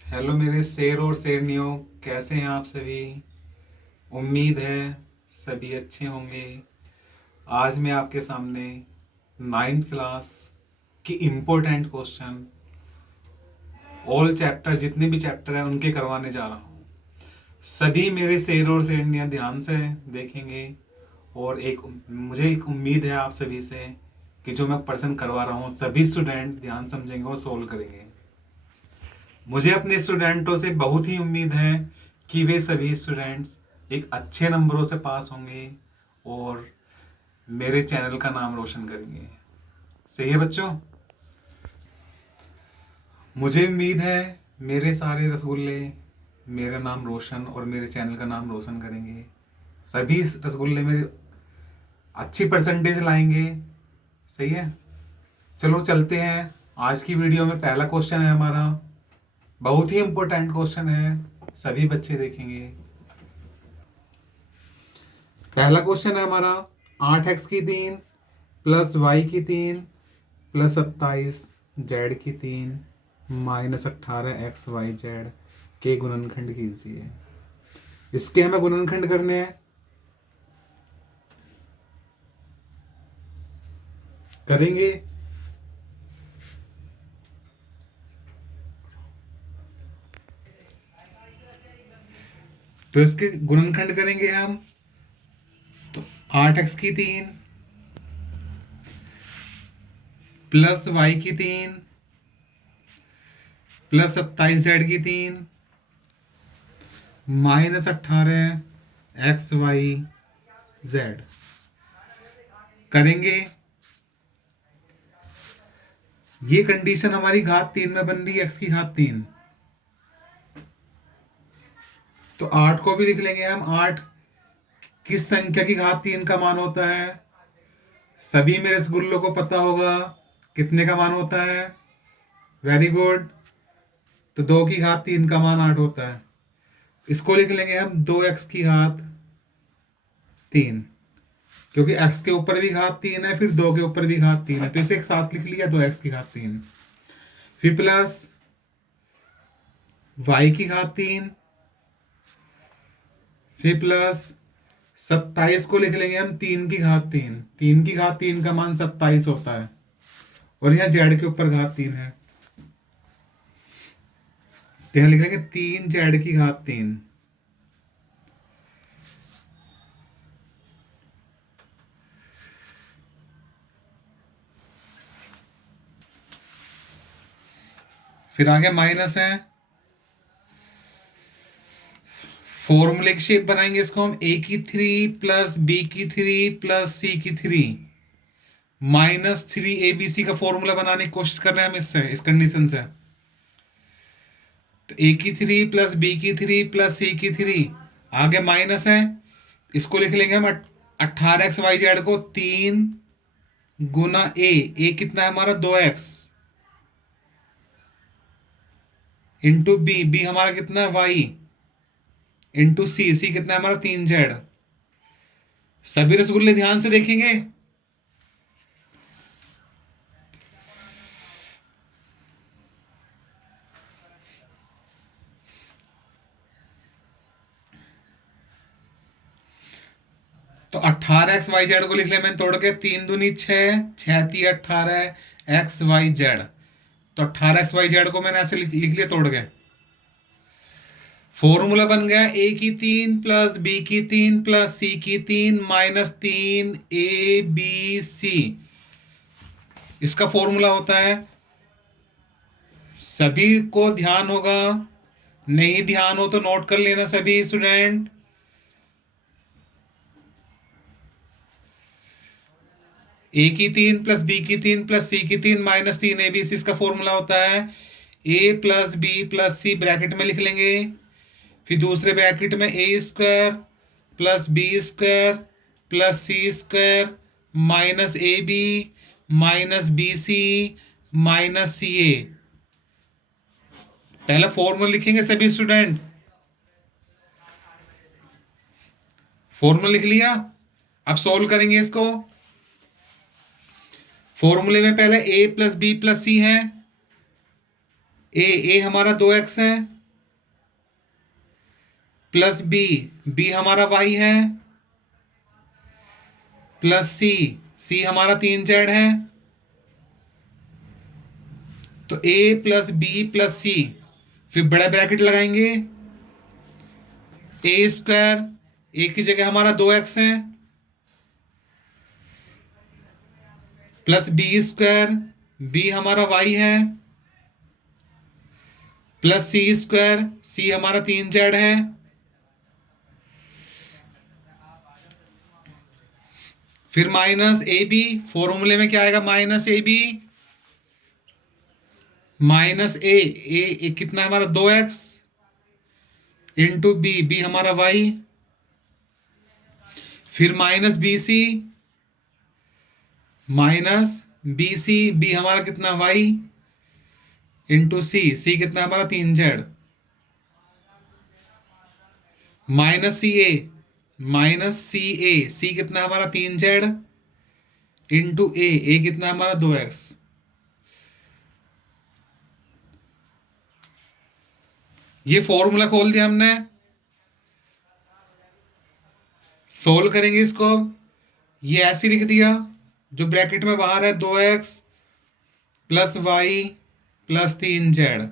Hello मेरे शेर और शेरनियों, कैसे हैं आप सभी। उम्मीद है सभी अच्छे होंगे। आज मैं आपके सामने नाइन्थ क्लास की इम्पोर्टेंट क्वेश्चन ऑल चैप्टर, जितने भी चैप्टर हैं उनके करवाने जा रहा हूँ। सभी मेरे शेर और शेरनियाँ ध्यान से देखेंगे और मुझे एक उम्मीद है आप सभी से कि जो मैं पर्सन करवा रहा हूँ सभी स्टूडेंट ध्यान समझेंगे और सोल्व करेंगे। मुझे अपने स्टूडेंटों से बहुत ही उम्मीद है कि वे सभी स्टूडेंट्स एक अच्छे नंबरों से पास होंगे और मेरे चैनल का नाम रोशन करेंगे। सही है बच्चों। मुझे उम्मीद है मेरे सारे रसगुल्ले मेरा नाम रोशन और मेरे चैनल का नाम रोशन करेंगे। सभी रसगुल्ले मेरे अच्छी परसेंटेज लाएंगे। सही है। चलो चलते हैं। आज की वीडियो में पहला क्वेश्चन है हमारा, बहुत ही इंपॉर्टेंट क्वेश्चन है, सभी बच्चे देखेंगे। पहला क्वेश्चन है हमारा, 8x3 प्लस वाई की 3 प्लस 27 जेड की 3 माइनस 18 XYZ के गुणनखंड कीजिए। इसके हमें गुणनखंड करने हैं। करेंगे। तो इसके गुणनखंड करेंगे हम। तो 8x3 प्लस वाई की 3 प्लस 27Z की 3 माइनस 18 XYZ करेंगे। ये कंडीशन हमारी घात 3 में बन रही है, x की घात 3। तो 8 को भी लिख लेंगे हम। 8 किस संख्या की घात 3 का मान होता है? सभी मेरे रसगुल्लों को पता होगा कितने का मान होता है। Very good. तो 2 की घात 3 का मान 8 होता है। इसको लिख लेंगे हम 2x की घात 3, क्योंकि x के ऊपर भी घात 3 है, फिर 2 के ऊपर भी घात 3 है, तो इसे एक साथ लिख लिया 2x की घात 3। फिर प्लस y की घात 3, फिर प्लस 27 को लिख लेंगे हम 3 की घात 3। 3 की घात 3 का मान 27 होता है और यहाँ z के ऊपर घात 3 है, तो यहाँ लिख लेंगे 3z की घात 3। फिर आगे माइनस है। फॉर्मूले की शेप बनाएंगे इसको हम। a की 3 प्लस b की 3 प्लस c की 3 माइनस 3abc का फॉर्मूला बनाने की कोशिश कर रहे हैं हम इससे, इस कंडीशन से। तो a की 3 प्लस b की 3 प्लस c की 3 आगे माइनस है। इसको लिख लेंगे हम 18 XYZ को 3 गुना a कितना है हमारा 2x इंटू बी हमारा कितना है y इंटू सी कितना है हमारा 3z। सभी रसगुल्ले ध्यान से देखेंगे। तो 18 XYZ को लिख लिया मैंने तोड़ के। 3 दूनी 6, 6 ती 18 XYZ। तो 18 XYZ को मैंने ऐसे लिख लिया तोड़ के। फॉर्मूला बन गया a की 3 प्लस b की 3 प्लस c की 3 माइनस 3abc। इसका फॉर्मूला होता है, सभी को ध्यान होगा, नहीं ध्यान हो तो नोट कर लेना सभी स्टूडेंट। a की 3 प्लस b की 3 प्लस c की 3 माइनस 3abc। इसका फॉर्मूला होता है a plus b plus c bracket में लिख लेंगे, फिर दूसरे ब्रैकेट में a square plus b square plus c square minus ab minus bc minus ca। पहला फॉर्मूला लिखेंगे सभी स्टूडेंट। फॉर्मूला लिख लिया। अब सॉल्व करेंगे इसको। फॉर्मूले में पहले ए प्लस बी प्लस सी है। ए हमारा 2x है, प्लस बी हमारा y है, प्लस सी हमारा 3z है। तो a प्लस बी प्लस सी, फिर बड़ा ब्रैकेट लगाएंगे। ए स्क्वायर, ए की जगह हमारा 2x है, प्लस बी स्क्वायर, बी हमारा y है, प्लस सी स्क्वायर, सी हमारा 3z है। फिर माइनस ए बी, फॉर्मूले में क्या आएगा? Minus a b, minus a कितना हमारा 2x इंटू बी हमारा y। फिर minus b c, minus b हमारा कितना y इंटू सी कितना हमारा 3z। माइनस सी कितना हमारा 3z इंटू ए कितना हमारा 2x। ये फॉर्मूला खोल दिया हमने, सोल्व करेंगे इसको। ये ऐसे लिख दिया, जो ब्रैकेट में बाहर है 2x plus Y plus 3z।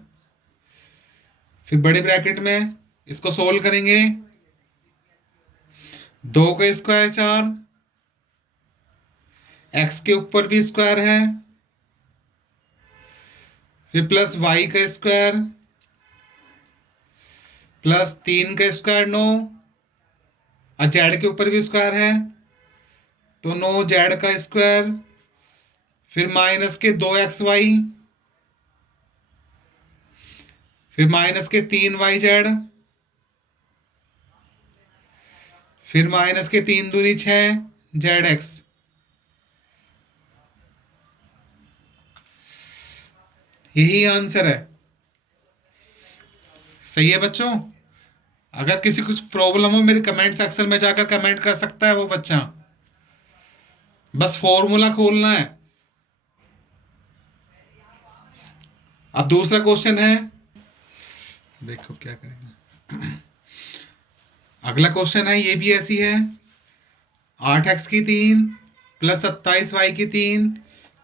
फिर बड़े ब्रैकेट में इसको सोल्व करेंगे। 2 का स्क्वायर 4, x के ऊपर भी स्क्वायर है, फिर प्लस y का स्क्वायर, प्लस 3 का स्क्वायर 9, और z के ऊपर भी स्क्वायर है तो 9z का स्क्वायर, फिर माइनस के 2xy, फिर माइनस के 3yz, फिर माइनस के 3 दूनी 6 zx। यही आंसर है। सही है बच्चों? अगर किसी कुछ प्रॉब्लम हो मेरे कमेंट सेक्शन में जाकर कमेंट कर सकता है वो बच्चा, बस फॉर्मूला खोलना है। अब दूसरा क्वेश्चन है, देखो क्या करेंगे। अगला क्वेश्चन है, ये भी ऐसी है। 8x की 3 प्लस 27y की 3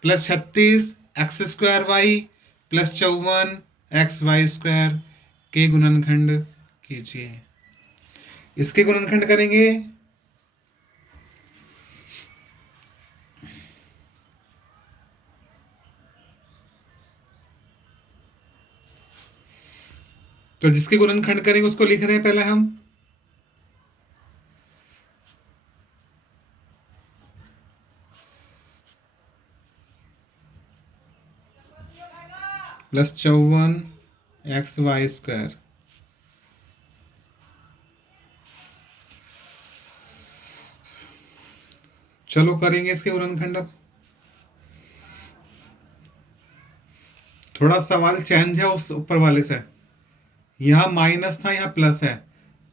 प्लस 36x² प्लस 54xy² के गुणनखंड कीजिए। इसके गुणनखंड करेंगे। तो जिसके गुणनखंड करेंगे उसको लिख रहे हैं पहले हम। Plus 54xy²। चलो करेंगे इसके गुणनखंड। अब थोड़ा सवाल चेंज है उस ऊपर वाले से, यहाँ माइनस था यहाँ प्लस है,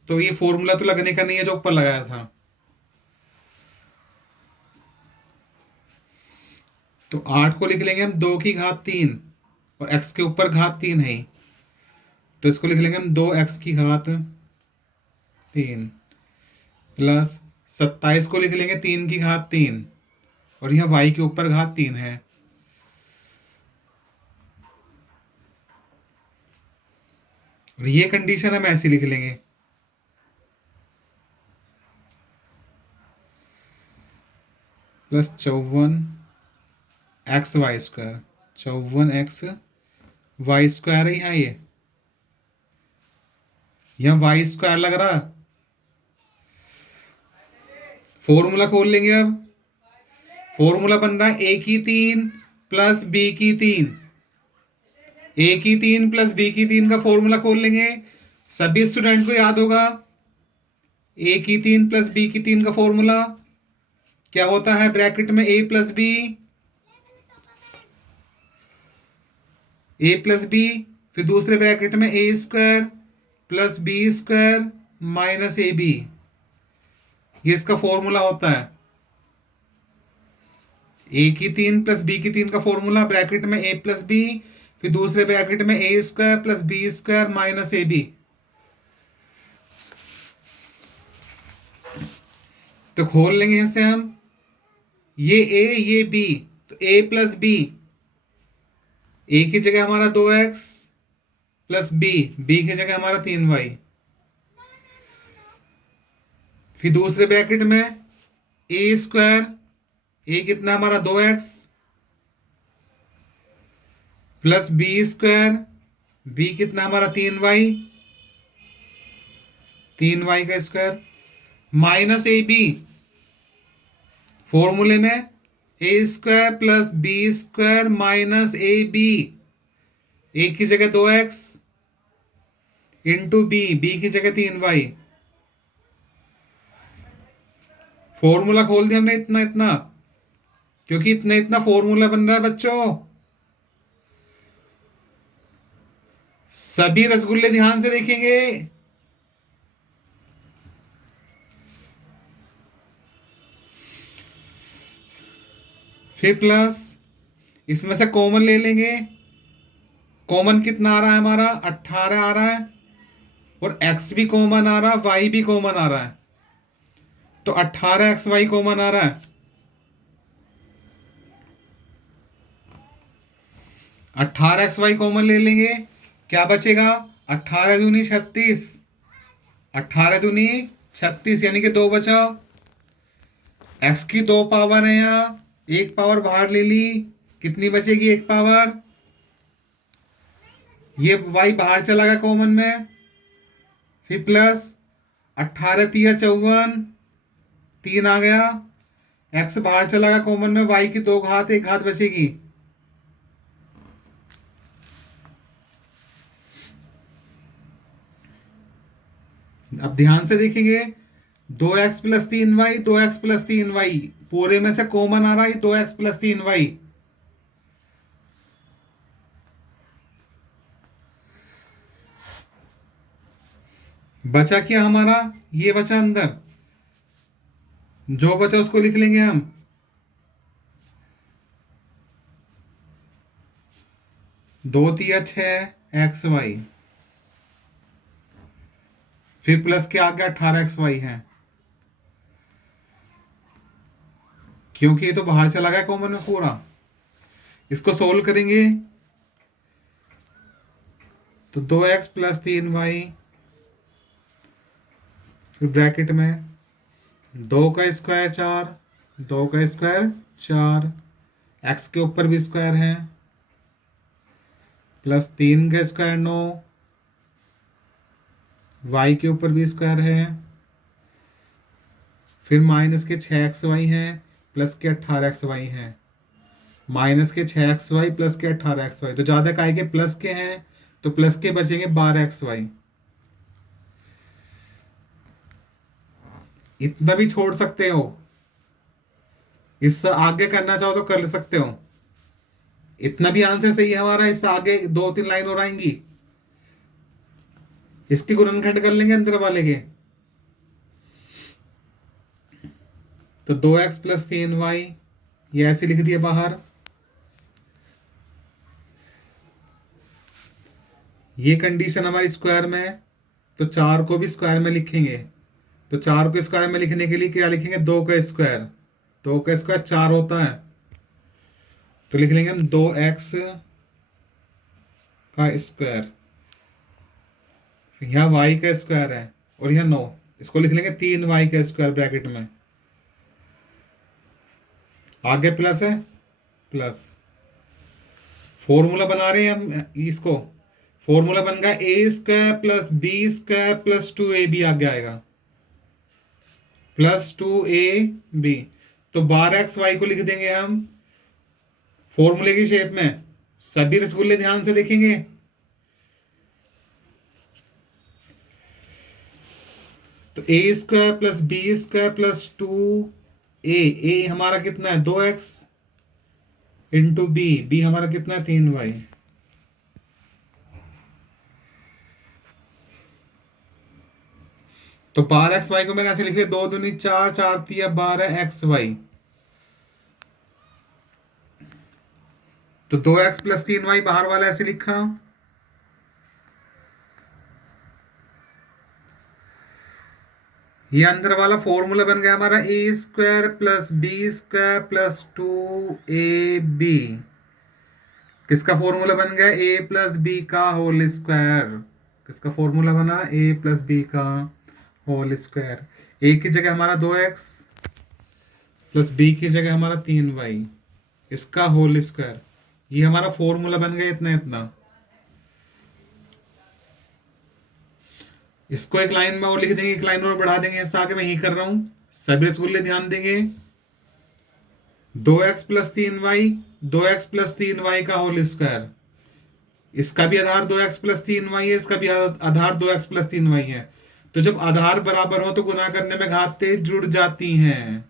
तो ये फॉर्मूला तो लगने का नहीं है जो ऊपर लगाया था। तो 8 को लिख लेंगे हम 2 की घात 3, और x के ऊपर घात 3 है, तो इसको लिख लेंगे हम 2x की घात 3 प्लस 27 को लिख लेंगे 3 की घात 3, और यहाँ y के ऊपर घात 3 है। और ये कंडीशन हम ऐसे लिख लेंगे, प्लस 54xy², 54xy² है यहाँ, ये यहाँ y² लग रहा। फॉर्मूला खोल लेंगे। अब फॉर्मूला बन रहा है a की 3 प्लस b की 3। a की 3 प्लस b की 3 का फॉर्मूला खोल लेंगे। सभी स्टूडेंट को याद होगा a की 3 प्लस b की 3 का फॉर्मूला क्या होता है? ब्रैकेट में a प्लस b, फिर दूसरे ब्रैकेट में a² plus b² minus ab, ये इसका फॉर्मूला होता है। ए की 3 प्लस बी की 3 का फॉर्मूला, ब्रैकेट में ए प्लस बी, फिर दूसरे ब्रैकेट में a square plus b square minus a b. तो खोल लेंगे इससे हम, ये ए ये बी, तो ए प्लस बी, ए की जगह हमारा 2x प्लस बी की जगह हमारा 3y, फिर दूसरे ब्रैकेट में ए स्क्वायर, ए कितना हमारा 2x plus b square, B कितना हमारा 3y का स्क्वायर माइनस ए बी, फॉर्मूले में a square plus b square minus a b, a की जगह 2x इंटू बी की जगह 3y। फॉर्मूला खोल दिया हमने इतना इतना, क्योंकि इतना इतना फॉर्मूला बन रहा है बच्चों। सभी रसगुल्ले ध्यान से देखेंगे। फिर प्लस, इसमें से कॉमन ले लेंगे। कॉमन कितना आ रहा है हमारा, 18 आ रहा है, और x भी कॉमन आ रहा है, y भी कॉमन आ रहा है, तो 18xy कॉमन आ रहा है। 18xy कॉमन ले लेंगे, क्या बचेगा, 18 दूनी 36, 18 दूनी 36 यानी कि 2 बचा। x की 2 पावर है यहाँ, एक पावर बाहर ले ली, कितनी बचेगी, एक पावर। ये y बाहर चला गया कॉमन में, फिर प्लस 18 तिया 54, 3 आ गया, x बाहर चला गया कॉमन में, y की 2 घात 1 घात बचेगी। अब ध्यान से देखेंगे, 2x plus 3y, 2x plus 3y, पूरे में से कॉमन आ रहा है 2x प्लस 3y। बचा क्या हमारा, ये बचा अंदर, जो बचा उसको लिख लेंगे हम, दो तिया 6 xy, फिर प्लस के आगे 18xy है, क्योंकि ये तो बाहर चला गया कॉमन में पूरा। इसको सोल्व करेंगे तो 2x प्लस 3y, फिर ब्रैकेट में 2 का स्क्वायर 4, 2 का स्क्वायर 4, x के ऊपर भी स्क्वायर है, प्लस 3 का स्क्वायर 9, y के ऊपर भी स्क्वायर है, फिर माइनस के 6xy हैं, प्लस के 18xy हैं, माइनस के 6xy प्लस के 18xy, तो ज़्यादा काय के प्लस के हैं, तो प्लस के बचेंगे 12xy। इतना भी छोड़ सकते हो, इससे आगे करना चाहो तो कर सकते हो। इतना भी आंसर सही है हमारा, इससे आगे 2-3 लाइन और आएंगी, इसकी गुणनखंड कर लेंगे अंदर वाले के, तो 2x प्लस 3y, ये ऐसे लिख दिया बाहर। ये कंडीशन हमारी स्क्वायर में है, तो 4 को भी स्क्वायर में लिखेंगे, तो 4 को स्क्वायर में लिखने के लिए क्या लिखेंगे, 2 का स्क्वायर, 2 का स्क्वायर 4 होता है, तो लिख लेंगे हम 2x का स्क्वायर, यहाँ y का स्क्वायर है, और यहाँ 9, इसको लिख लेंगे 3y का स्क्वायर ब्रैकेट में, आगे प्लस है, प्लस फॉर्मूला बना रहे हैं हम इसको, फॉर्मूला बन गया a square plus b square plus 2ab आगे आएगा, प्लस 2ab, तो 12xy को लिख देंगे हम फॉर्मूले की शेप में। सभी रसगुल्ले ध्यान से देखेंगे, तो a square plus b square plus 2a, हमारा कितना है 2x इंटू बी हमारा कितना है 3y, तो 12xy को मैंने ऐसे लिख लिया, 2 दूनी 4, 4 तिया 12xy, तो 2x प्लस 3y बाहर वाला ऐसे लिखा, ये अंदर वाला फॉर्मूला बन गया हमारा a square plus b square plus 2ab। किसका फॉर्मूला बन गया? ए प्लस बी का होल स्क्वायर। किसका फॉर्मूला बना? ए प्लस बी का होल स्क्वायर। ए की जगह हमारा 2x प्लस बी की जगह हमारा 3y, इसका होल स्क्वायर। ये हमारा फॉर्मूला बन गया इतना इतना। इसको एक लाइन में और लिख देंगे, एक लाइन और बढ़ा देंगे, ऐसा आगे मैं ही कर रहा हूं। सभी रसगुल्ले ध्यान देंगे। 2x plus 3y, 2x plus 3y का होल स्क्वायर। इसका भी आधार 2x प्लस 3y है, इसका भी आधार 2x प्लस 3y है। तो जब आधार बराबर हो तो गुना करने में घातें जुड़ जाती हैं।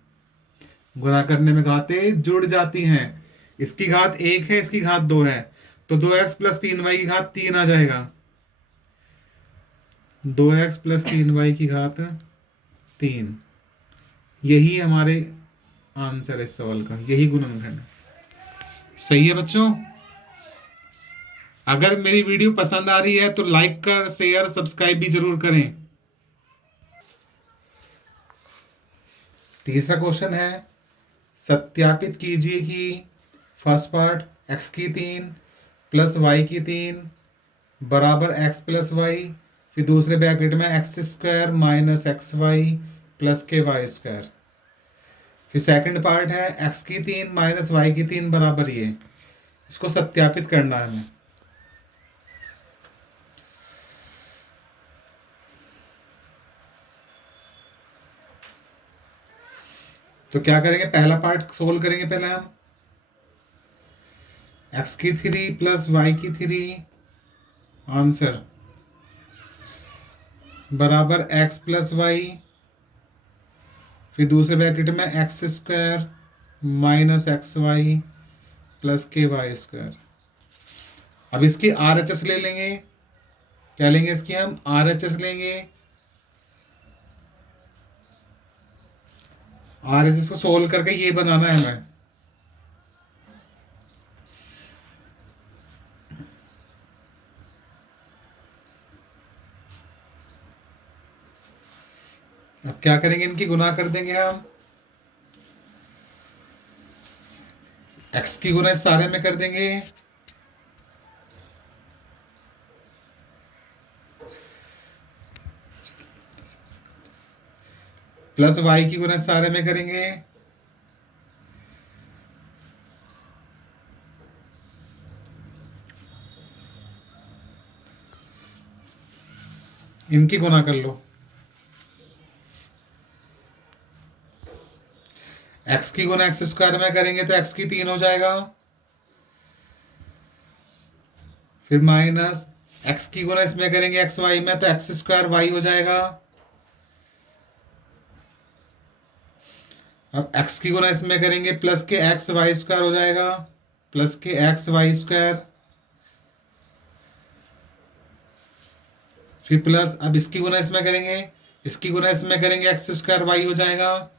गुना करने में घातें जुड़ जाती हैं। इसकी घात 1 है, इसकी घात 2 है, तो 2x प्लस 3y की घात 3 आ जाएगा। 2x प्लस 3y की घात 3, यही हमारे आंसर है इस सवाल का, यही गुणनखंड है। सही है बच्चों? अगर मेरी वीडियो पसंद आ रही है तो लाइक कर, शेयर, सब्सक्राइब भी जरूर करें। तीसरा क्वेश्चन है, सत्यापित कीजिए कि फर्स्ट पार्ट x की 3 प्लस y की 3 बराबर x प्लस वाई, फिर दूसरे ब्रैकेट में x square minus x y plus के वाई स्क्वायर। फिर सेकंड पार्ट है x की 3 माइनस वाई की 3 बराबर ये। इसको सत्यापित करना है हमें। तो क्या करेंगे? पहला पार्ट सोल्व करेंगे पहले हम। x की 3 प्लस वाई की 3 आंसर बराबर x प्लस वाई, फिर दूसरे ब्रैकेट में x square minus x y plus के वाई स्क्वायर। अब इसकी RHS ले लेंगे। क्या लेंगे इसकी? हम RHS लेंगे। RHS को सोल्व करके ये बनाना है हमें। अब क्या करेंगे? इनकी गुना कर देंगे हम। x की गुना इस सारे में कर देंगे, प्लस y की गुना इस सारे में करेंगे, इनकी गुना कर लो। x की गुना एक्स स्क्वायर में करेंगे तो x की 3 हो जाएगा, फिर माइनस x की गुना इसमें करेंगे एक्स वाई में तो एक्स स्क्वायर वाई हो जाएगा। अब x की गुना इसमें करेंगे प्लस के एक्स वाई स्क्वायर हो जाएगा, प्लस के एक्स वाई स्क्वायर, फिर प्लस अब इसकी गुना इसमें करेंगे, इसकी गुना इसमें करेंगे एक्स स्क्वायर वाई हो जाएगा,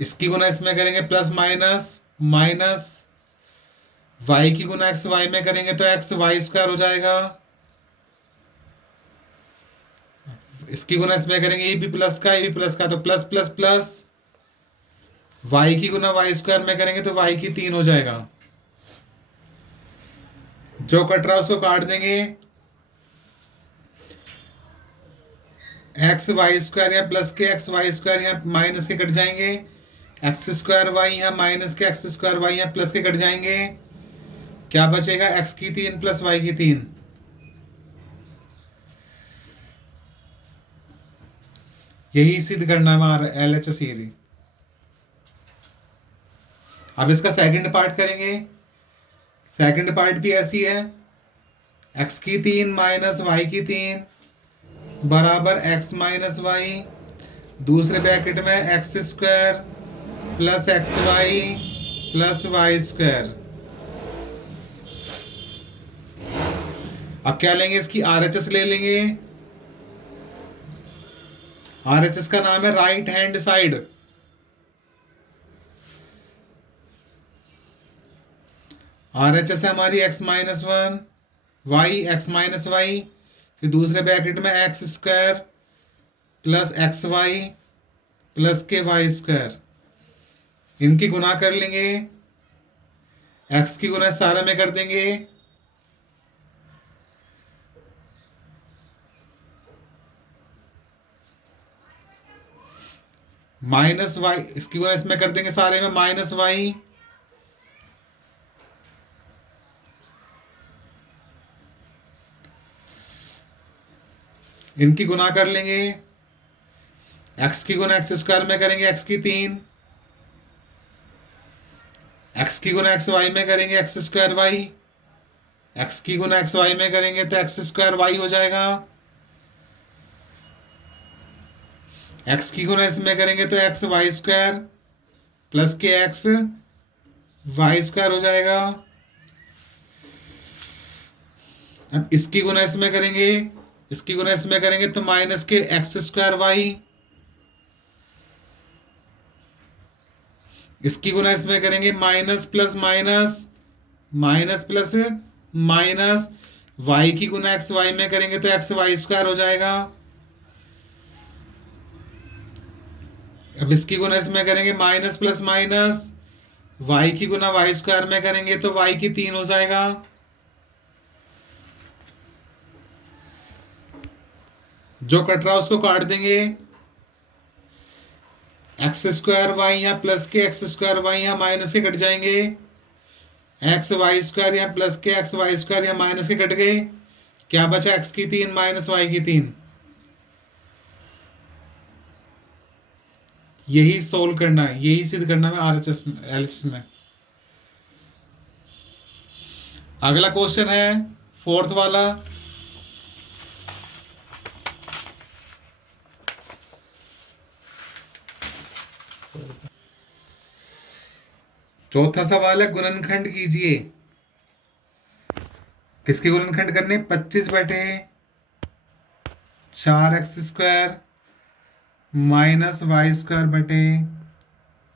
इसकी गुना इसमें करेंगे प्लस माइनस माइनस वाई की गुना एक्स वाई में करेंगे तो एक्स वाई स्क्वायर हो जाएगा, इसकी गुना इसमें करेंगे ये भी प्लस का ये भी प्लस का तो प्लस प्लस प्लस, वाई की गुना वाई स्क्वायर में करेंगे तो वाई की 3 हो जाएगा। जो कट रहा है उसको काट देंगे, एक्स वाई स्क्वायर या प्लस के एक्स वाई स्क्वायर यहाँ माइनस के कट जाएंगे, एक्स स्क्वायर वाई यहाँ माइनस के एक्स स्क्वायर वाई यहाँ प्लस के कट जाएंगे। क्या बचेगा? एक्स की 3 प्लस वाई की 3। यही सिद्ध करना है हमारा LHS सीरीज। अब इसका सेकंड पार्ट करेंगे। सेकंड पार्ट भी ऐसी है, एक्स की 3 माइनस वाई की 3 बराबर एक्स माइनस वाई, दूसरे ब्रैकेट में x square plus x y plus y square. अब क्या लेंगे? इसकी RHS ले लेंगे। RHS का नाम है राइट हैंड साइड। RHS है हमारी x-1, y x-y, फिर दूसरे ब्रैकेट में x square plus x y plus के वाई स्क्वायर, इनकी गुना कर लेंगे, एक्स की गुना सारे में कर देंगे, माइनस वाई, इसकी गुना इसमें कर देंगे सारे में, माइनस वाई इनकी गुना कर लेंगे, एक्स की गुना एक्स स्क्वायर में करेंगे एक्स की 3, एक्स की गुना एक्स वाई में करेंगे एक्स स्क्वायर वाई, एक्स की गुना एक्स वाई में करेंगे तो एक्स स्क्वायर वाई हो जाएगा, एक्स की गुना इसमें करेंगे तो एक्स वाई स्क्वायर प्लस के एक्स वाई स्क्वायर हो जाएगा। अब इसकी गुना इसमें करेंगे, इसकी गुना इसमें करेंगे तो माइनस के एक्स स्क्वायर वाई, इसकी गुना इसमें करेंगे minus plus minus, minus plus minus, y की गुना एक्स वाई में करेंगे तो एक्स वाई स्क्वायर हो जाएगा। अब इसकी गुना इसमें करेंगे माइनस प्लस माइनस, वाई की गुना वाई स्क्वायर में करेंगे तो वाई की 3 हो जाएगा। जो कट रहा है उसको काट देंगे, एक्स स्क्वायर वाई यहाँ प्लस के एक्स स्क्वायर वाई यहाँ माइनस के कट जाएंगे, एक्स वाई स्क्वायर यहाँ प्लस के एक्स वाई स्क्वायर यहाँ माइनस के कट गए, क्या बचा एक्स की 3 माइनस वाई की 3। यही सोल्व करना है, यही सिद्ध करना है RHS LHS में। अगला क्वेश्चन है फोर्थ वाला, चौथा सवाल है गुणनखंड कीजिए। किसकी गुणनखंड करने, 25 बटे 4x square minus y square बटे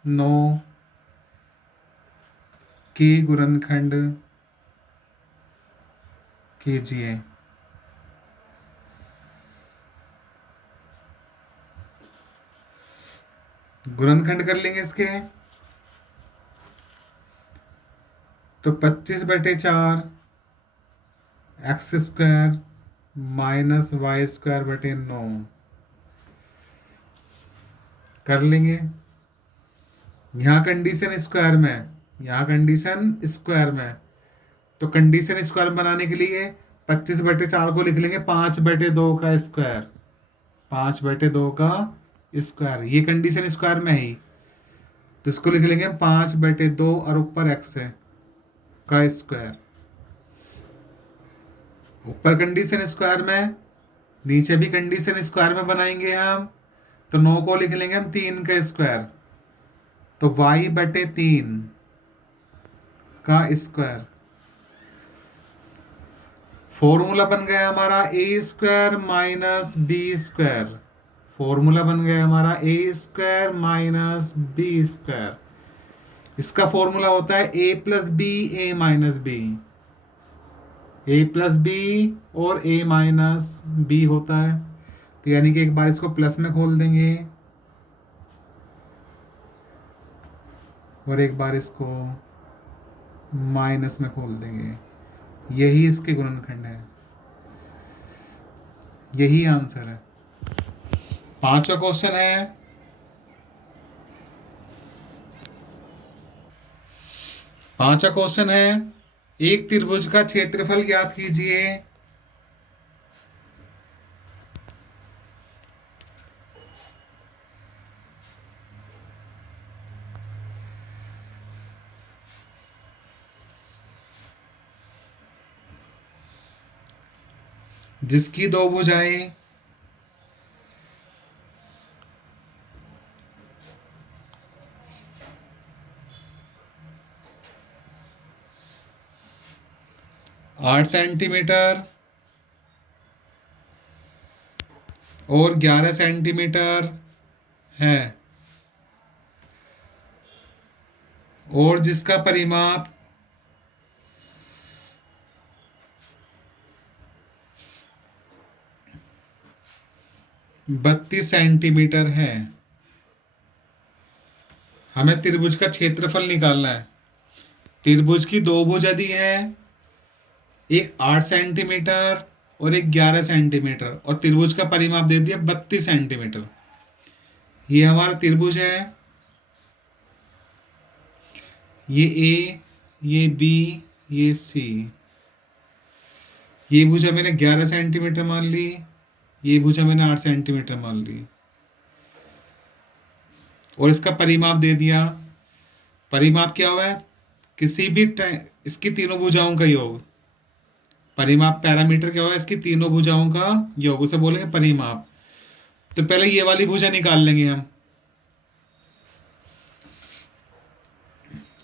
9 की गुणनखंड कीजिए। गुणनखंड कर लेंगे इसके, तो 25 बटे 4 x square minus y square बटे 9 कर लेंगे। यहाँ कंडीशन स्क्वायर में, यहाँ कंडीशन स्क्वायर में, तो कंडीशन स्क्वायर बनाने के लिए 25 बटे 4 को लिख लेंगे 5 बटे 2 का स्क्वायर, 5 बटे 2 का स्क्वायर, ये कंडीशन स्क्वायर में ही, तो इसको लिख लेंगे 5 बटे 2 और ऊपर एक्स है का स्क्वायर, ऊपर कंडीशन स्क्वायर में, नीचे भी कंडीशन स्क्वायर में बनाएंगे हम, तो 9 को लिख लेंगे हम 3 का स्क्वायर, तो y बटे 3 का स्क्वायर। फॉर्मूला बन गया हमारा a square minus b square, formula बन गया हमारा a square minus b square. इसका फॉर्मूला होता है a plus b a minus b, a plus b और ए माइनस बी होता है, तो यानी कि एक बार इसको प्लस में खोल देंगे और एक बार इसको माइनस में खोल देंगे, यही इसके गुणनखंड है, यही आंसर है। पांचवा क्वेश्चन है, पांचवा क्वेश्चन है एक त्रिभुज का क्षेत्रफल ज्ञात कीजिए। जिसकी दो भुजाएं 8 सेंटीमीटर और 11 सेंटीमीटर है, और जिसका परिमाप 32 सेंटीमीटर है। हमें त्रिभुज का क्षेत्रफल निकालना है। त्रिभुज की दो भुजा दी है, एक 8 सेंटीमीटर और एक 11 सेंटीमीटर, और त्रिभुज का परिमाप दे दिया 32 सेंटीमीटर। ये हमारा त्रिभुज है, ये ए, ये बी, ये सी। ये भुजा मैंने 11 सेंटीमीटर मान ली, ये भुजा मैंने 8 सेंटीमीटर मान ली, और इसका परिमाप दे दिया। परिमाप क्या हुआ है? किसी भी इसकी तीनों भुजाओं का योग। परिमाप पैरामीटर क्या हुआ है? इसकी तीनों भुजाओं का योग, उसे बोलेंगे परिमाप। तो पहले ये वाली भुजा निकाल लेंगे हम।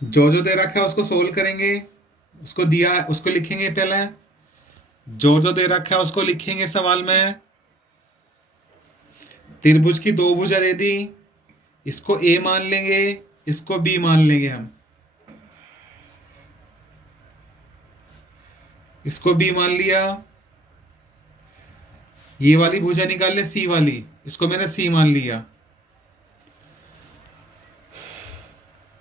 जो जो दे रखा है उसको सोल्व करेंगे, उसको दिया उसको लिखेंगे। पहले जो जो दे रखा है उसको लिखेंगे सवाल में। त्रिभुज की दो भुजा दे दी, इसको ए मान लेंगे, इसको बी मान लेंगे हम, इसको बी मान लिया। ये वाली भुजा निकाल ले, सी वाली, इसको मैंने सी मान लिया।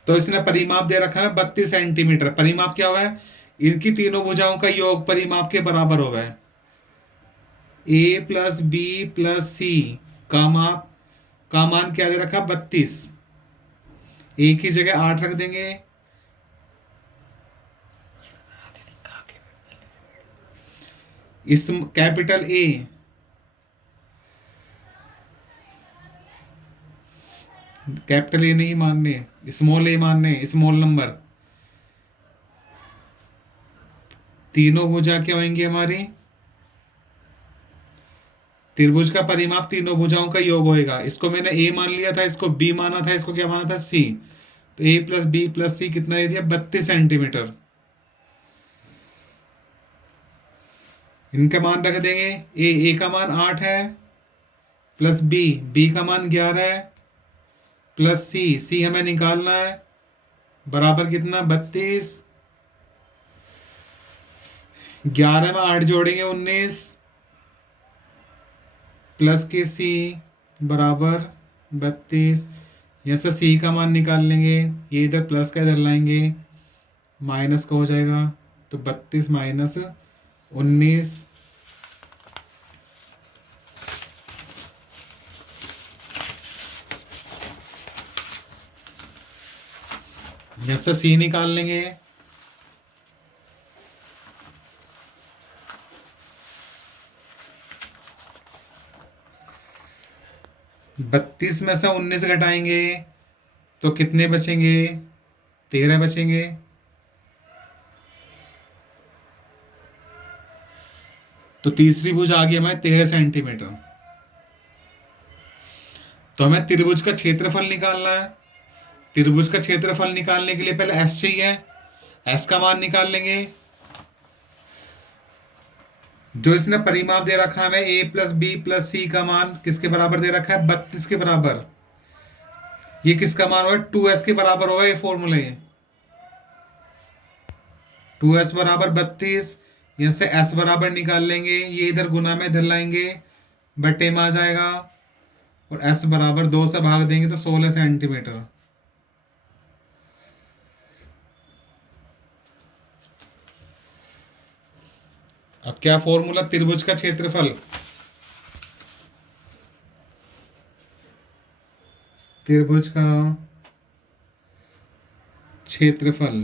तो इसने परिमाप दे रखा है 32 सेंटीमीटर। परिमाप क्या हुआ है? इनकी तीनों भुजाओं का योग परिमाप के बराबर हो गया। ए प्लस बी प्लस सी का माप का मान क्या दे रखा? 32। ए की जगह 8 रख देंगे, इस कैपिटल ए, कैपिटल ए नहीं मानने, स्मॉल ए मानने, स्मॉल नंबर। तीनों भुजा क्या होंगी हमारी? त्रिभुज का परिमाप तीनों भुजाओं का योग होएगा। इसको मैंने ए मान लिया था, इसको बी माना था, इसको क्या माना था? सी। तो ए प्लस बी प्लस सी कितना दे दिया? 32 सेंटीमीटर। इनका मान रख देंगे। ए का मान 8 है, प्लस बी का मान 11 है, प्लस सी हमें निकालना है, बराबर कितना? 32। 11 में 8 जोड़ेंगे 19, प्लस के सी बराबर 32। यहाँ से सी का मान निकाल लेंगे, ये इधर प्लस का इधर लाएंगे, माइनस का हो जाएगा। तो 32 माइनस 19, यहाँ से सी निकाल लेंगे। बत्तीस में से 19 घटाएंगे तो कितने बचेंगे? 13 बचेंगे। तो तीसरी भुजा आ गई हमारे 13 सेंटीमीटर। तो हमें त्रिभुज का क्षेत्रफल निकालना है। त्रिभुज का क्षेत्रफल निकालने के लिए पहले एस चाहिए, एस का मान निकाल लेंगे। जो इसने परिमाप दे रखा है हमें, ए प्लस बी प्लस सी का मान किसके बराबर दे रखा है? 32 के बराबर। ये किसका मान होगा? 2s के बराबर होगा ये फॉर्मूला। ये 2s बराबर 32। यहाँ से s बराबर निकाल लेंगे, ये इधर गुना में इधर लाएंगे, बटे में आ जाएगा, और s बराबर 2 से भाग देंगे तो 16 सेंटीमीटर। अब क्या फॉर्मूला? त्रिभुज का क्षेत्रफल। त्रिभुज का क्षेत्रफल,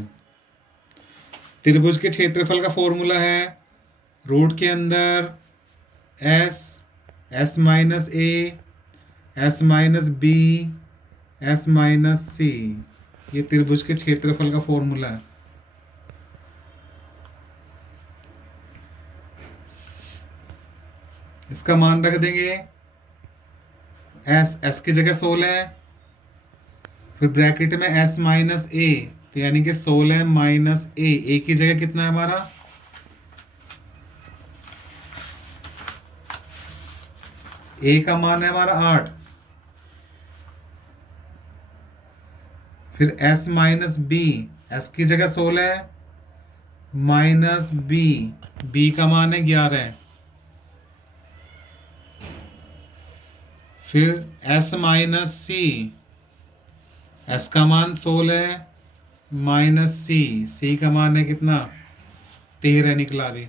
त्रिभुज के क्षेत्रफल का फॉर्मूला है रूट के अंदर s minus a, s minus b, s minus c. ये त्रिभुज के क्षेत्रफल का फॉर्मूला है। इसका मान रख देंगे, एस की जगह 16 है, फिर ब्रैकेट में एस माइनस ए, तो यानी कि 16 माइनस ए की जगह कितना है हमारा? ए का मान है हमारा 8, फिर एस माइनस बी, एस की जगह 16 है, माइनस बी का मान है 11। फिर s माइनस सी, s का मान 16 माइनस सी का मान है कितना 13 निकला अभी,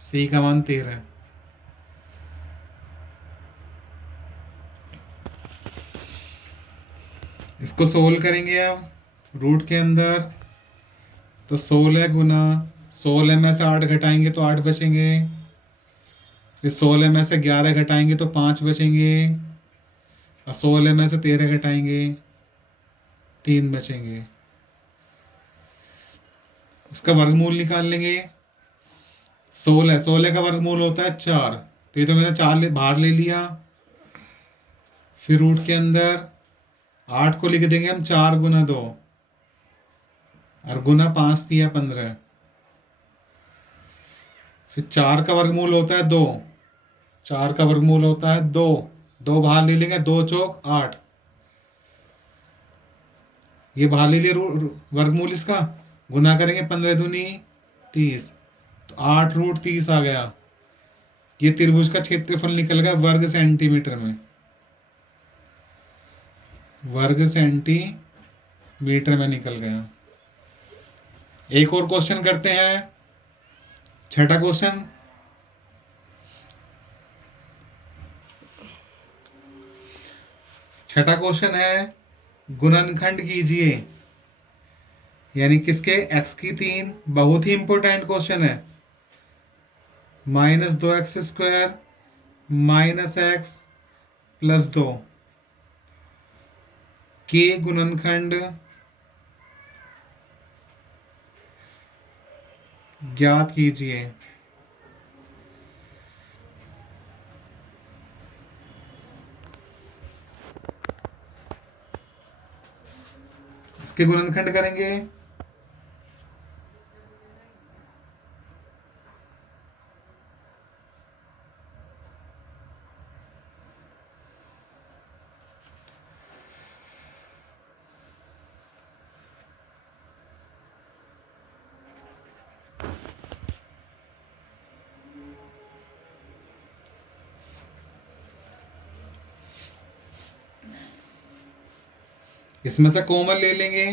सी का मान 13। इसको सोल्व करेंगे अब रूट के अंदर, तो 16 गुना 16 में से 8 घटाएंगे तो 8 बचेंगे, फिर 16 में से 11 घटाएंगे तो 5 बचेंगे, और 16 में से 13 घटाएंगे 3 बचेंगे। उसका वर्गमूल निकाल लेंगे। 16 का वर्गमूल होता है 4, तो ये तो मैंने 4 बाहर ले लिया। फिर रूट के अंदर 8 को लिख देंगे हम 4 गुना 2, और गुना 5 दिया 15। फिर 4 का वर्गमूल होता है 2, 4 का वर्गमूल होता है 2, 2 बाहर ले लेंगे, 2 चौक 8, ये बाहर ले लिए वर्गमूल इसका, गुना करेंगे 15 दूनी 30, तो 8 रूट 30 आ गया। ये त्रिभुज का क्षेत्रफल निकल गया वर्ग सेंटीमीटर में, वर्ग सेंटीमीटर में निकल गया। एक और क्वेश्चन करते हैं, छठा क्वेश्चन। छठा क्वेश्चन है गुणनखंड कीजिए, यानी किसके, x की 3, बहुत ही इंपॉर्टेंट क्वेश्चन है। -2x² -x + 2 के गुणनखंड ज्ञात कीजिए। इसके गुणनखंड करेंगे, इसमें से कॉमन ले लेंगे,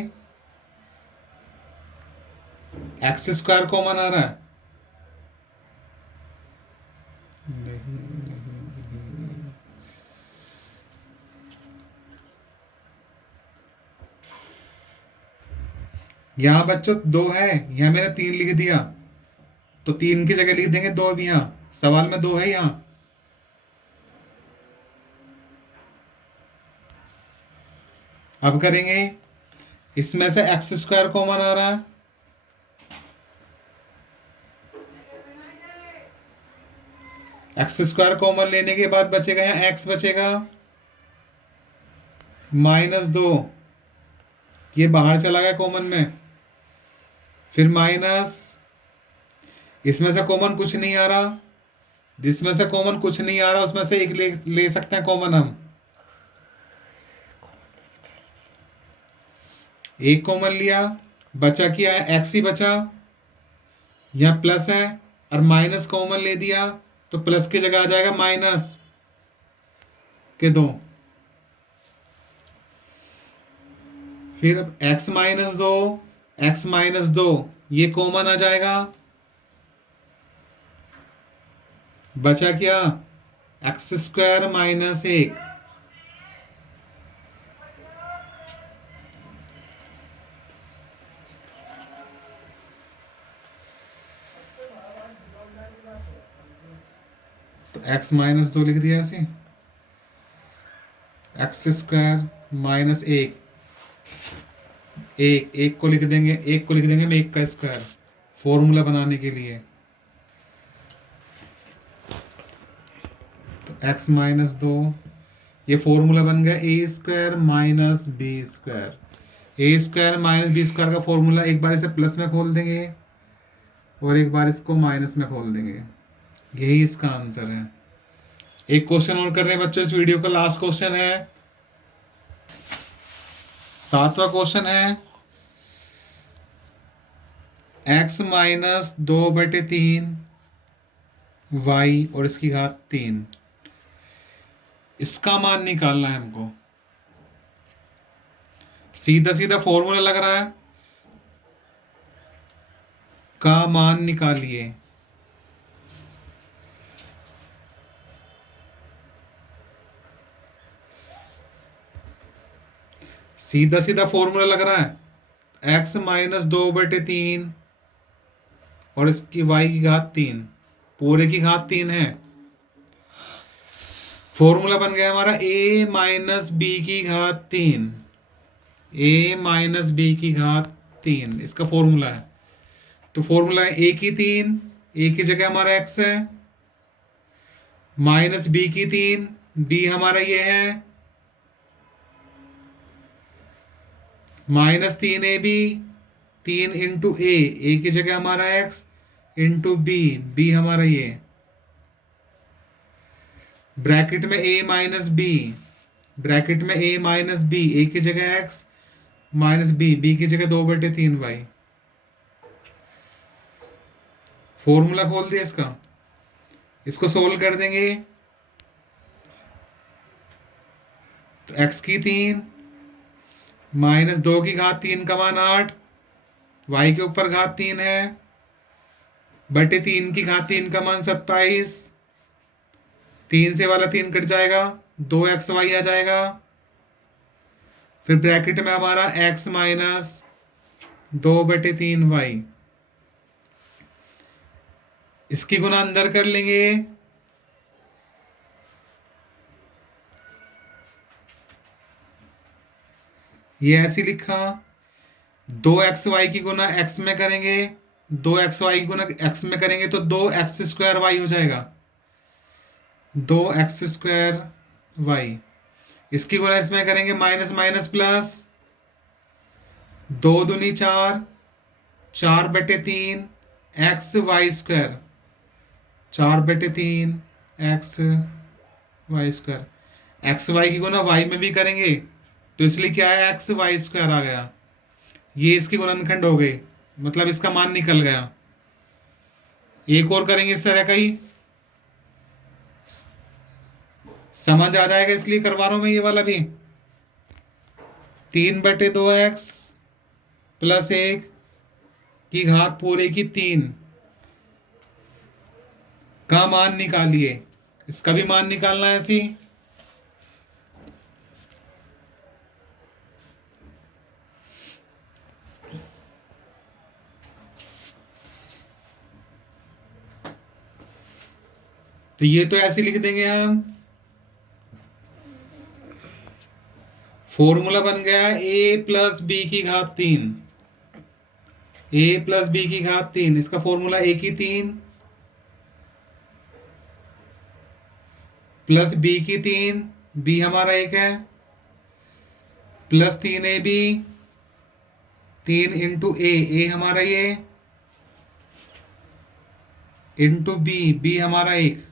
x² कॉमन आ रहा है, यहाँ बच्चों 2 है, यहाँ मैंने 3 लिख दिया, तो 3 की जगह लिख देंगे 2 भी, यहाँ सवाल में 2 है यहाँ। अब करेंगे, इसमें से x² कॉमन आ रहा है, x² कॉमन लेने के बाद बचेगा यहाँ x बचेगा -2, ये बाहर चला गया कॉमन में, फिर माइनस, इसमें से कॉमन कुछ नहीं आ रहा, जिसमें से कॉमन कुछ नहीं आ रहा उसमें से एक ले सकते हैं कॉमन हम, एक कॉमन लिया, बचा क्या है, x ही बचा, यहाँ प्लस है और माइनस कॉमन ले दिया, तो प्लस की जगह आ जाएगा माइनस के 2, फिर अब x -2 ये कॉमन आ जाएगा, बचा क्या, x² -1, तो x -2 लिख दिया ऐसे, x² -1, एक को लिख देंगे, हम 1 का स्क्वायर, फॉर्मूला बनाने के लिए, तो x -2 ये फॉर्मूला बन गया a² -b², a² -b² का फॉर्मूला एक बार इसे प्लस में खोल देंगे और एक बार इसको माइनस में खोल देंगे, यही इसका आंसर है। एक क्वेश्चन और कर रहे हैं बच्चों, इस वीडियो का लास्ट क्वेश्चन है, 7वां क्वेश्चन है, x -2/3 y और इसकी घात 3, इसका मान निकालना है हमको। सीधा सीधा फॉर्मूला लग रहा है, का मान निकालिए। सीधा सीधा फॉर्मूला लग रहा है, x माइनस 2/3 और इसकी y की घात 3, पूरे की घात 3 है। फॉर्मूला बन गया हमारा a माइनस बी की घात 3, a माइनस बी की घात 3 इसका फॉर्मूला है। तो फॉर्मूला है a की 3, a की जगह हमारा x है, माइनस बी की 3, b हमारा ये है, माइनस 3ab, 3 इंटू ए की जगह हमारा x इंटू बी हमारा ये, ब्रैकेट में a माइनस बी, ब्रैकेट में a माइनस बी, ए की जगह x माइनस बी की जगह 2/3y। फॉर्मूला खोल दिया इसका, इसको सोल्व कर देंगे तो x की 3 माइनस 2 की घात 3 का मान 8, y के ऊपर घात 3 है, बटे 3 की घात 3 का मान 27, 3 से वाला 3 कट जाएगा, 2xy आ जाएगा। फिर ब्रैकेट में हमारा x माइनस 2/3y, इसकी गुना अंदर कर लेंगे, ये ऐसे लिखा। 2xy की गुना x में करेंगे, 2xy की गुना x में करेंगे तो 2x² y हो जाएगा, 2x² y। इसकी गुना इसमें करेंगे, माइनस माइनस प्लस, 2 दूनी 4, 4/3 xy², 4/3 xy²। xy की गुना y में भी करेंगे तो इसलिए क्या है, xy² आ गया। ये इसकी गुणनखंड हो गई, मतलब इसका मान निकल गया। एक और करेंगे इस तरह का ही, समझ आ जाएगा इसलिए करवा रहा हूं मैं ये वाला भी। 3/2x प्लस 1 की घात पूरे की 3 का मान निकालिए। इसका भी मान निकालना है ऐसी। तो ये तो ऐसे लिख देंगे हम, फॉर्मूला बन गया a प्लस बी की घात 3, a प्लस बी की घात 3, इसका फॉर्मूला a की 3 प्लस बी की 3, b हमारा 1 है, प्लस 3ab, 3 इंटू ए हमारा ये, इंटू बी हमारा 1।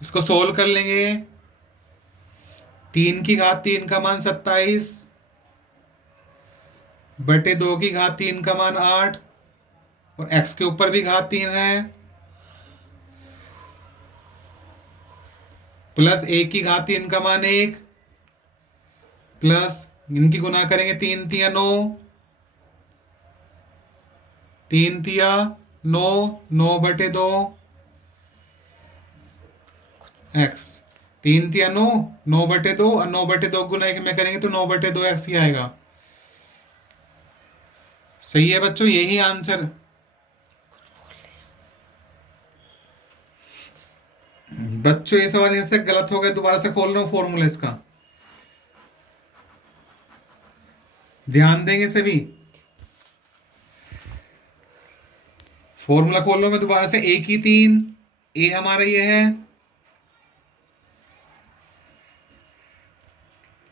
इसको सोल्व कर लेंगे, 3 की घात 3 का मान 27, बटे 2 की घात 3 का मान 8, और x के ऊपर भी घात 3 है, प्लस 1 की घात 3 का मान 1, प्लस इनकी गुना करेंगे, 3 तिया 9, 3 तिया 9, 9/2 x, 3 तिया 9, 9/2, और 9/2 गुना 1 में करेंगे तो 9/2 x ही आएगा। सही है बच्चों, यही आंसर। बच्चों ये सवाल इससे गलत हो गए, दोबारा से खोल रहा हूं फॉर्मूला इसका, ध्यान देंगे सभी। फॉर्मूला खोल लो मैं दोबारा से, a की 3, a हमारा ये है,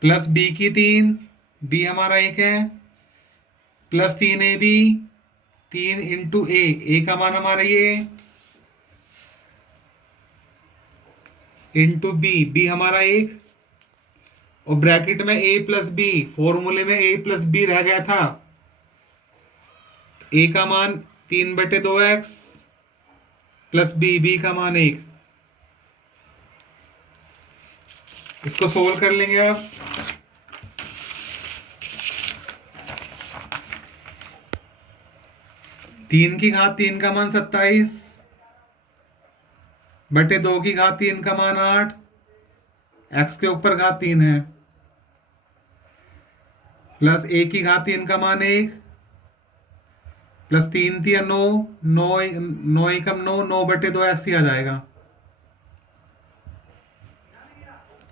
प्लस b की 3, b हमारा 1 है, प्लस 3ab, 3 इंटू ए का मान हमारा ये, इंटू बी हमारा 1, और ब्रैकेट में a प्लस बी, फॉर्मूले में a प्लस बी रह गया था, a का मान 3/2x प्लस बी का मान 1, इसको सोल्व कर लेंगे आप। 3 का मान 27 बटे 2 का मान 8, x के ऊपर घात 3 है, प्लस 1 का मान 1, प्लस 3 3 9, 9 9 एकम 9, 9 बटे 2 x ही आ जाएगा।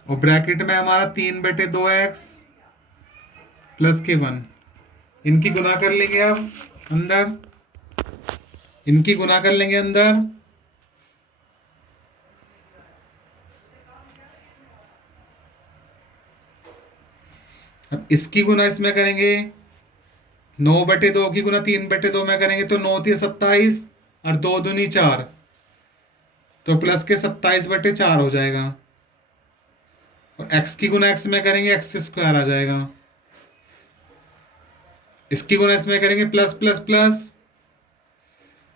और ब्रैकेट में हमारा 3 बटे 2x प्लस के 1, इनकी गुना कर लेंगे अब अंदर, इनकी गुना कर लेंगे अंदर। अब इसकी गुना इसमें करेंगे, 9 बटे 2 की गुना 3 बटे 2 में करेंगे तो 9 3 27 और 2 दूनी 4, तो प्लस के 27 बटे 4 हो जाएगा। और x की गुना x में करेंगे, एक्स स्क्वायर आ जाएगा। इसकी गुना इसमें करेंगे प्लस प्लस प्लस,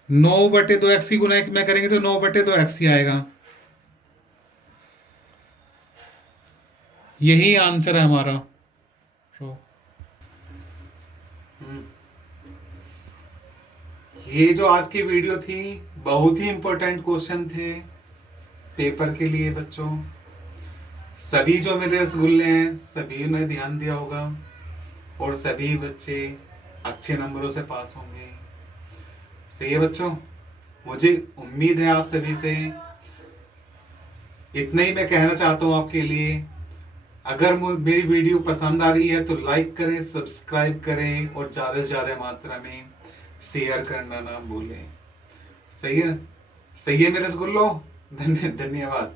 9 बटे 2 एक्स की गुना एक में करेंगे तो 9 बटे 2 एक्स ही आएगा। यही आंसर है हमारा। ये जो आज की वीडियो थी, बहुत ही इंपॉर्टेंट क्वेश्चन थे पेपर के लिए बच्चों। सभी जो मेरे रसगुल्ले हैं सभी ने ध्यान दिया होगा और सभी बच्चे अच्छे नंबरों से पास होंगे। सही है बच्चों, मुझे उम्मीद है आप सभी से। इतना ही मैं कहना चाहता हूँ आपके लिए। अगर मेरी वीडियो पसंद आ रही है तो लाइक करें, सब्सक्राइब करें और ज़्यादा से ज़्यादा मात्रा में शेयर करना ना भूलें। सही है, सही है मेरे रसगुल्लो। धन्यवाद।